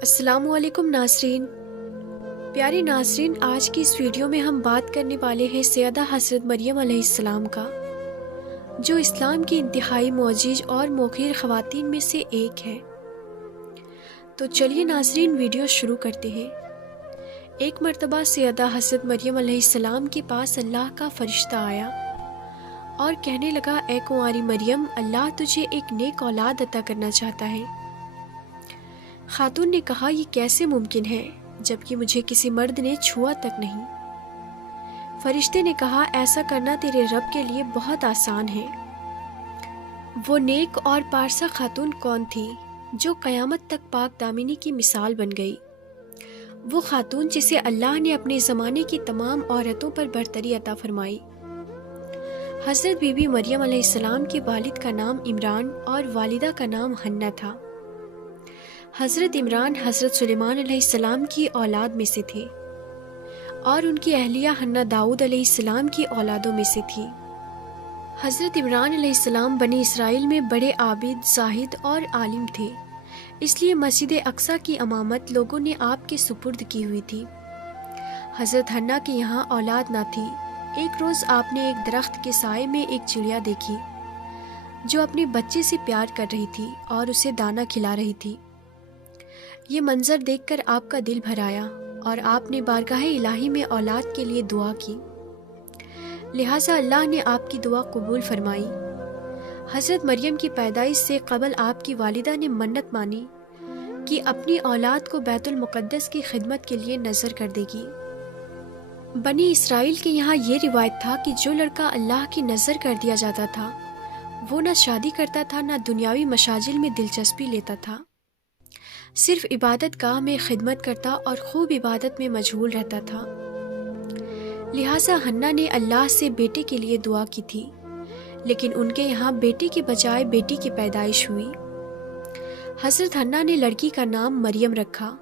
السلام علیکم ناظرین۔ پیارے ناظرین، آج کی اس ویڈیو میں ہم بات کرنے والے ہیں سیدہ حضرت مریم علیہ السلام کا، جو اسلام کی انتہائی معزز اور موقر خواتین میں سے ایک ہے۔ تو چلیے ناظرین، ویڈیو شروع کرتے ہیں۔ ایک مرتبہ سیدہ حضرت مریم علیہ السلام کے پاس اللہ کا فرشتہ آیا اور کہنے لگا، اے کنواری مریم، اللہ تجھے ایک نیک اولاد عطا کرنا چاہتا ہے۔ خاتون نے کہا، یہ کیسے ممکن ہے جبکہ مجھے کسی مرد نے چھوا تک نہیں؟ فرشتے نے کہا، ایسا کرنا تیرے رب کے لیے بہت آسان ہے۔ وہ نیک اور پارسا خاتون کون تھی جو قیامت تک پاک دامنی کی مثال بن گئی؟ وہ خاتون جسے اللہ نے اپنے زمانے کی تمام عورتوں پر برتری عطا فرمائی۔ حضرت بی بی مریم علیہ السلام کے والد کا نام عمران اور والدہ کا نام حنہ تھا۔ حضرت عمران حضرت سلیمان علیہ السلام کی اولاد میں سے تھے اور ان کی اہلیہ حنہ داؤد علیہ السلام کی اولادوں میں سے تھی۔ حضرت عمران علیہ السلام بنی اسرائیل میں بڑے عابد، زاہد اور عالم تھے، اس لیے مسجد اقصیٰ کی امامت لوگوں نے آپ کے سپرد کی ہوئی تھی۔ حضرت حنہ کے یہاں اولاد نہ تھی۔ ایک روز آپ نے ایک درخت کے سائے میں ایک چڑیا دیکھی جو اپنے بچے سے پیار کر رہی تھی اور اسے دانہ کھلا رہی تھی۔ یہ منظر دیکھ کر آپ کا دل بھر آیا اور آپ نے بارگاہ الہی میں اولاد کے لیے دعا کی، لہٰذا اللہ نے آپ کی دعا قبول فرمائی۔ حضرت مریم کی پیدائش سے قبل آپ کی والدہ نے منت مانی کہ اپنی اولاد کو بیت المقدس کی خدمت کے لیے نذر کر دے گی۔ بنی اسرائیل کے یہاں یہ روایت تھا کہ جو لڑکا اللہ کی نذر کر دیا جاتا تھا وہ نہ شادی کرتا تھا نہ دنیاوی مشاغل میں دلچسپی لیتا تھا، صرف عبادت گاہ میں خدمت کرتا اور خوب عبادت میں مشغول رہتا تھا۔ لہٰذا حنہ نے اللہ سے بیٹے کے لیے دعا کی تھی، لیکن ان کے یہاں بیٹے کے بجائے بیٹی کی پیدائش ہوئی۔ حضرت حنہ نے لڑکی کا نام مریم رکھا۔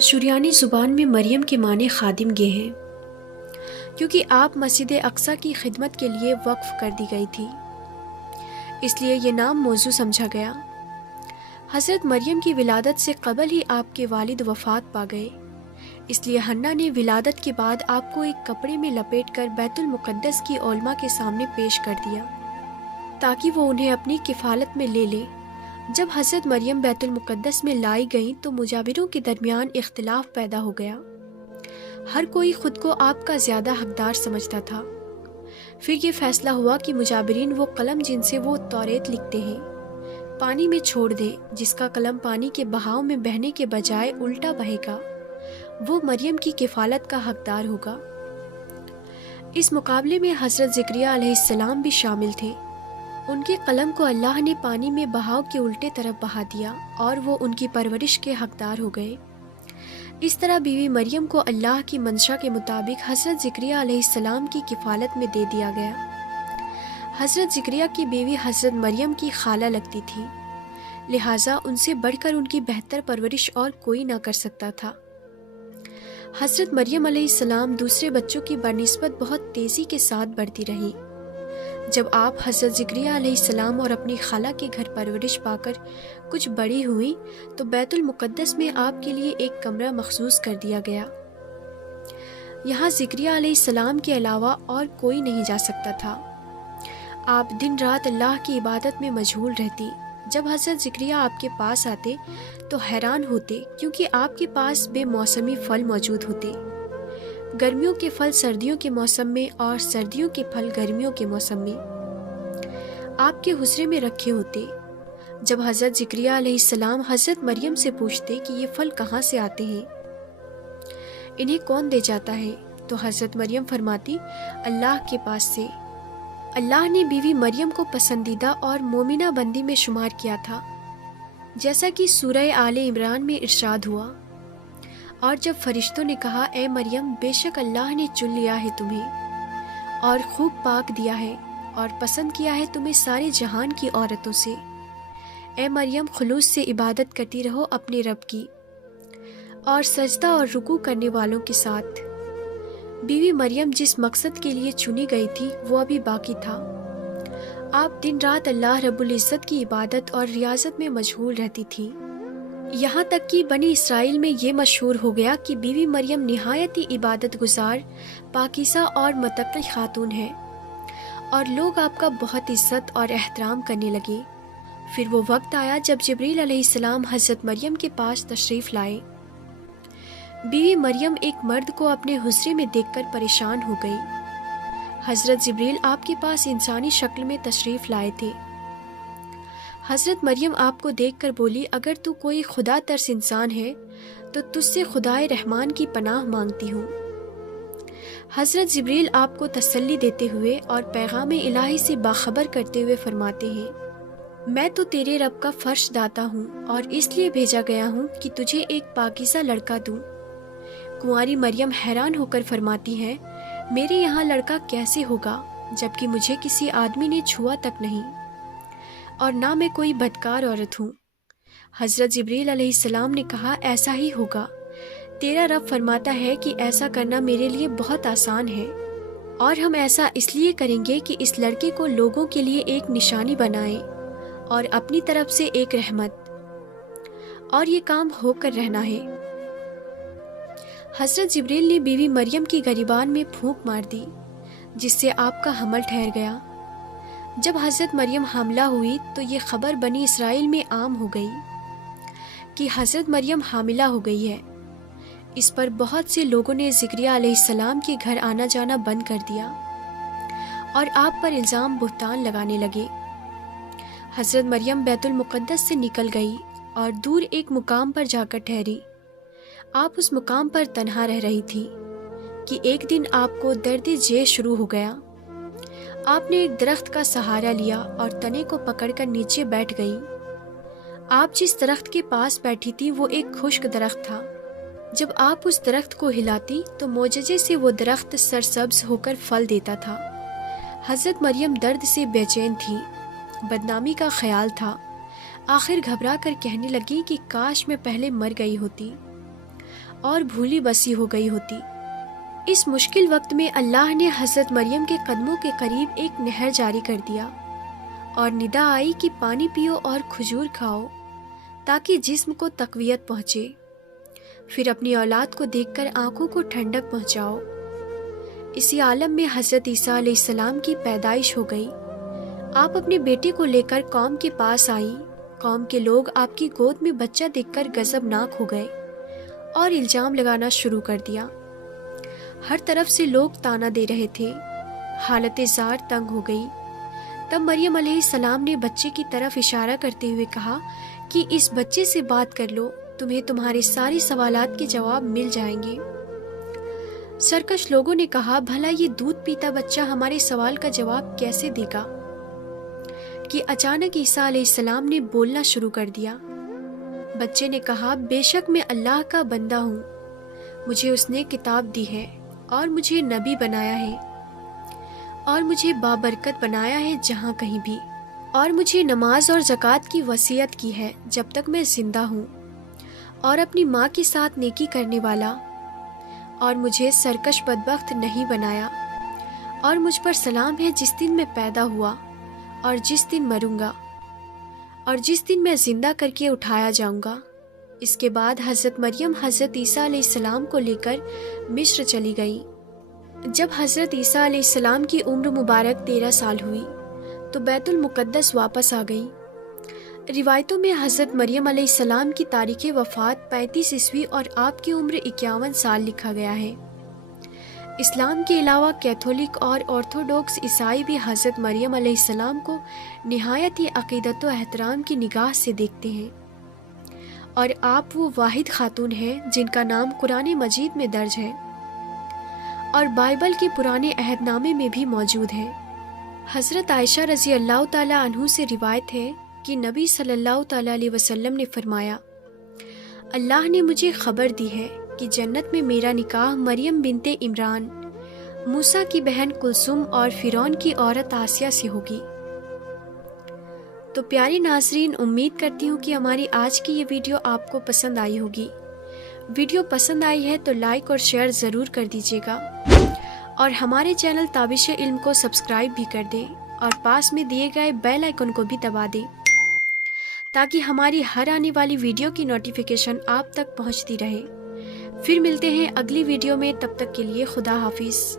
شریانی زبان میں مریم کے معنی خادم گے ہیں، کیونکہ آپ مسجد اقصیٰ کی خدمت کے لیے وقف کر دی گئی تھی، اس لیے یہ نام موزوں سمجھا گیا۔ حضرت مریم کی ولادت سے قبل ہی آپ کے والد وفات پا گئے، اس لیے حنہ نے ولادت کے بعد آپ کو ایک کپڑے میں لپیٹ کر بیت المقدس کی علماء کے سامنے پیش کر دیا تاکہ وہ انہیں اپنی کفالت میں لے لیں۔ جب حضرت مریم بیت المقدس میں لائی گئیں تو مجاوروں کے درمیان اختلاف پیدا ہو گیا۔ ہر کوئی خود کو آپ کا زیادہ حقدار سمجھتا تھا۔ پھر یہ فیصلہ ہوا کہ مجاورین وہ قلم جن سے وہ توریت لکھتے ہیں پانی میں چھوڑ دیں، جس کا قلم پانی کے بہاؤ میں بہنے کے بجائے الٹا بہے گا، وہ مریم کی کفالت کا حقدار ہوگا۔ اس مقابلے میں حضرت زکریا علیہ السلام بھی شامل تھے۔ ان کے قلم کو اللہ نے پانی میں بہاؤ کے الٹے طرف بہا دیا اور وہ ان کی پرورش کے حقدار ہو گئے۔ اس طرح بیوی مریم کو اللہ کی منشا کے مطابق حضرت زکریا علیہ السلام کی کفالت میں دے دیا گیا۔ حضرت زکریا کی بیوی حضرت مریم کی خالہ لگتی تھی، لہٰذا ان سے بڑھ کر ان کی بہتر پرورش اور کوئی نہ کر سکتا تھا۔ حضرت مریم علیہ السلام دوسرے بچوں کی بنسبت بہت تیزی کے ساتھ بڑھتی رہیں۔ جب آپ حضرت زکریا علیہ السلام اور اپنی خالہ کے گھر پرورش پا کر کچھ بڑی ہوئی تو بیت المقدس میں آپ کے لیے ایک کمرہ مخصوص کر دیا گیا۔ یہاں زکریا علیہ السلام کے علاوہ اور کوئی نہیں جا سکتا تھا۔ آپ دن رات اللہ کی عبادت میں مشغول رہتی۔ جب حضرت زکریا آپ کے پاس آتے تو حیران ہوتے، کیونکہ آپ کے پاس بے موسمی پھل موجود ہوتے، گرمیوں کے پھل سردیوں کے موسم میں اور سردیوں کے پھل گرمیوں کے موسم میں آپ کے حجرے میں رکھے ہوتے۔ جب حضرت زکریا علیہ السلام حضرت مریم سے پوچھتے کہ یہ پھل کہاں سے آتے ہیں، انہیں کون دے جاتا ہے، تو حضرت مریم فرماتی، اللہ کے پاس سے۔ اللہ نے بیوی مریم کو پسندیدہ اور مومنہ بندی میں شمار کیا تھا، جیسا کہ سورہ آل عمران میں ارشاد ہوا، اور جب فرشتوں نے کہا، اے مریم، بے شک اللہ نے چن لیا ہے تمہیں اور خوب پاک دیا ہے اور پسند کیا ہے تمہیں سارے جہان کی عورتوں سے، اے مریم، خلوص سے عبادت کرتی رہو اپنے رب کی اور سجدہ اور رکوع کرنے والوں کے ساتھ۔ بیوی مریم جس مقصد کے لیے چنی گئی تھی وہ ابھی باقی تھا۔ آپ دن رات اللہ رب العزت کی عبادت اور ریاضت میں مشغول رہتی تھی۔ یہاں تک کہ بنی اسرائیل میں یہ مشہور ہو گیا کہ بیوی مریم نہایت ہی عبادت گزار، پاکیزہ اور متقی خاتون ہے، اور لوگ آپ کا بہت عزت اور احترام کرنے لگے۔ پھر وہ وقت آیا جب جبریل علیہ السلام حضرت مریم کے پاس تشریف لائے۔ بیوی مریم ایک مرد کو اپنے حجرے میں دیکھ کر پریشان ہو گئی۔ حضرت جبریل آپ کے پاس انسانی شکل میں تشریف لائے تھے۔ حضرت مریم آپ کو دیکھ کر بولی، اگر تو کوئی خدا ترس انسان ہے تو تجھ سے خدائے رحمان کی پناہ مانگتی ہوں۔ حضرت جبریل آپ کو تسلی دیتے ہوئے اور پیغام الہی سے باخبر کرتے ہوئے فرماتے ہیں، میں تو تیرے رب کا فرش داتا ہوں اور اس لیے بھیجا گیا ہوں کہ تجھے ایک پاکیزہ لڑکا دوں۔ کنواری مریم حیران ہو کر فرماتی ہیں، میرے یہاں لڑکا کیسے ہوگا جبکہ مجھے کسی آدمی نے چھوا تک نہیں، اور نہ میں کوئی بدکار عورت ہوں۔ حضرت جبریل علیہ السلام نے کہا، ایسا ہی ہوگا، تیرا رب فرماتا ہے کہ ایسا کرنا میرے لیے بہت آسان ہے، اور ہم ایسا اس لیے کریں گے کہ اس لڑکے کو لوگوں کے لیے ایک نشانی بنائیں اور اپنی طرف سے ایک رحمت، اور یہ کام ہو کر رہنا ہے۔ حضرت جبریل نے بیوی مریم کی گریبان میں پھونک مار دی، جس سے آپ کا حمل ٹھہر گیا۔ جب حضرت مریم حاملہ ہوئی تو یہ خبر بنی اسرائیل میں عام ہو گئی کہ حضرت مریم حاملہ ہو گئی ہے۔ اس پر بہت سے لوگوں نے زکریا علیہ السلام کے گھر آنا جانا بند کر دیا اور آپ پر الزام بہتان لگانے لگے۔ حضرت مریم بیت المقدس سے نکل گئی اور دور ایک مقام پر جا کر ٹھہری۔ آپ اس مقام پر تنہا رہ رہی تھی کہ ایک دن آپ کو درد جے شروع ہو گیا۔ آپ نے ایک درخت کا سہارا لیا اور تنے کو پکڑ کر نیچے بیٹھ گئی۔ آپ جس درخت کے پاس بیٹھی تھی وہ ایک خشک درخت تھا۔ جب آپ اس درخت کو ہلاتی تو معجزے سے وہ درخت سرسبز ہو کر پھل دیتا تھا۔ حضرت مریم درد سے بے چین تھی، بدنامی کا خیال تھا۔ آخر گھبرا کر کہنے لگی کہ کاش میں پہلے مر گئی ہوتی اور بھولی بسی ہو گئی ہوتی۔ اس مشکل وقت میں اللہ نے حضرت مریم کے قدموں کے قریب ایک نہر جاری کر دیا اور ندا آئی کہ پانی پیو اور کھجور کھاؤ تاکہ جسم کو تقویت پہنچے، پھر اپنی اولاد کو دیکھ کر آنکھوں کو ٹھنڈک پہنچاؤ۔ اسی عالم میں حضرت عیسیٰ علیہ السلام کی پیدائش ہو گئی۔ آپ اپنے بیٹے کو لے کر قوم کے پاس آئی۔ قوم کے لوگ آپ کی گود میں بچہ دیکھ کر غضبناک ہو گئے اور الزام لگانا شروع کر دیا۔ ہر طرف سے لوگ تانا دے رہے تھے۔ حالت زار تنگ ہو گئی۔ تب مریم علیہ السلام نے بچے کی طرف اشارہ کرتے ہوئے کہا کہ اس بچے سے بات کر لو، تمہیں تمہارے سارے سوالات کے جواب مل جائیں گے۔ سرکش لوگوں نے کہا، بھلا یہ دودھ پیتا بچہ ہمارے سوال کا جواب کیسے دے گا؟ کہ اچانک عیسیٰ علیہ السلام نے بولنا شروع کر دیا۔ بچے نے کہا، بے شک میں اللہ کا بندہ ہوں، مجھے اس نے کتاب دی ہے اور مجھے نبی بنایا ہے اور مجھے بابرکت بنایا ہے جہاں کہیں بھی، اور مجھے نماز اور زکوٰۃ کی وصیت کی ہے جب تک میں زندہ ہوں، اور اپنی ماں کے ساتھ نیکی کرنے والا، اور مجھے سرکش بدبخت نہیں بنایا، اور مجھ پر سلام ہے جس دن میں پیدا ہوا اور جس دن مروں گا اور جس دن میں زندہ کر کے اٹھایا جاؤں گا۔ اس کے بعد حضرت مریم حضرت عیسیٰ علیہ السلام کو لے کر مصر چلی گئی۔ جب حضرت عیسیٰ علیہ السلام کی عمر مبارک 13 سال ہوئی تو بیت المقدس واپس آ گئی۔ روایتوں میں حضرت مریم علیہ السلام کی تاریخ وفات 35 عیسوی اور آپ کی عمر 51 سال لکھا گیا ہے۔ اسلام کے علاوہ کیتھولک اور آرتھوڈوکس عیسائی بھی حضرت مریم علیہ السلام کو نہایت ہی عقیدت و احترام کی نگاہ سے دیکھتے ہیں، اور آپ وہ واحد خاتون ہیں جن کا نام قرآن مجید میں درج ہے اور بائبل کے پرانے عہد نامے میں بھی موجود ہے۔ حضرت عائشہ رضی اللہ تعالی عنہ سے روایت ہے کہ نبی صلی اللہ تعالی علیہ وسلم نے فرمایا، اللہ نے مجھے خبر دی ہے کہ جنت میں میرا نکاح مریم بنت عمران، موسیٰ کی بہن کلثوم اور فرعون کی عورت آسیہ سے ہوگی۔ تو پیارے ناظرین، امید کرتی ہوں کہ ہماری آج کی یہ ویڈیو آپ کو پسند آئی ہوگی۔ ویڈیو پسند آئی ہے تو لائک اور شیئر ضرور کر دیجیے گا، اور ہمارے چینل تابش علم کو سبسکرائب بھی کر دیں اور پاس میں دیے گئے بیل آئیکن کو بھی دبا دیں تاکہ ہماری ہر آنے والی ویڈیو کی نوٹیفیکیشن آپ تک پہنچتی رہے۔ پھر ملتے ہیں اگلی ویڈیو میں، تب تک کے لیے خدا حافظ۔